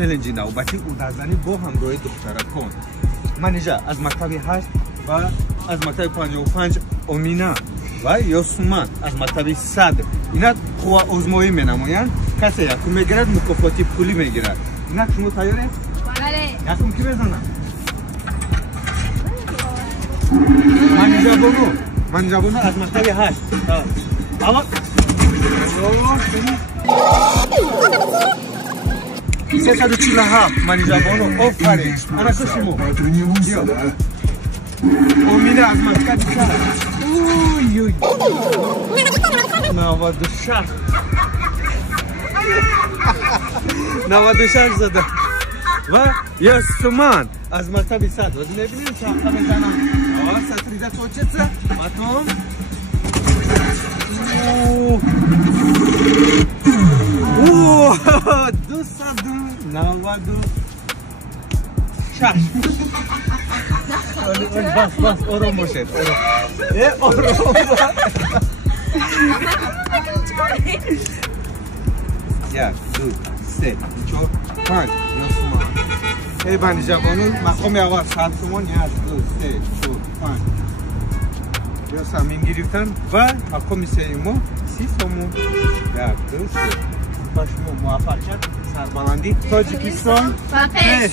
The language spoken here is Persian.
چالنجی نوبتی او در زنی با همراه دخترکان. من اینجا از مکتب 8 و از مکتب 55 امینا و یاسومان از مکتب 100 اینا قوا آزمایی می‌نمایند. کسی که میگیرد مکافاتی پولی میگیرد. اینا شما تیار است؟ بله. یکم کی بزنم؟ من اینجا بونو از مکتب 8. آقا 347 من اینجا بونو آفرین. انا کشیمو. امیده از مکتب 100. اوی 96 زده و یاسومان از مکتب 100 و میبینیم چه هفته بزنم ستریزه توچه ماتم 296 بس آروم باشید آروم 1 2 3 4 5 یاسومان ای بانی جوانو مقام اول 100 تومان 1 2 3 4 5 یاسمین گرفتن و مقام سوم 30 تومان 1 2 3 باش موفق شد سربلندی تاجیکستان 5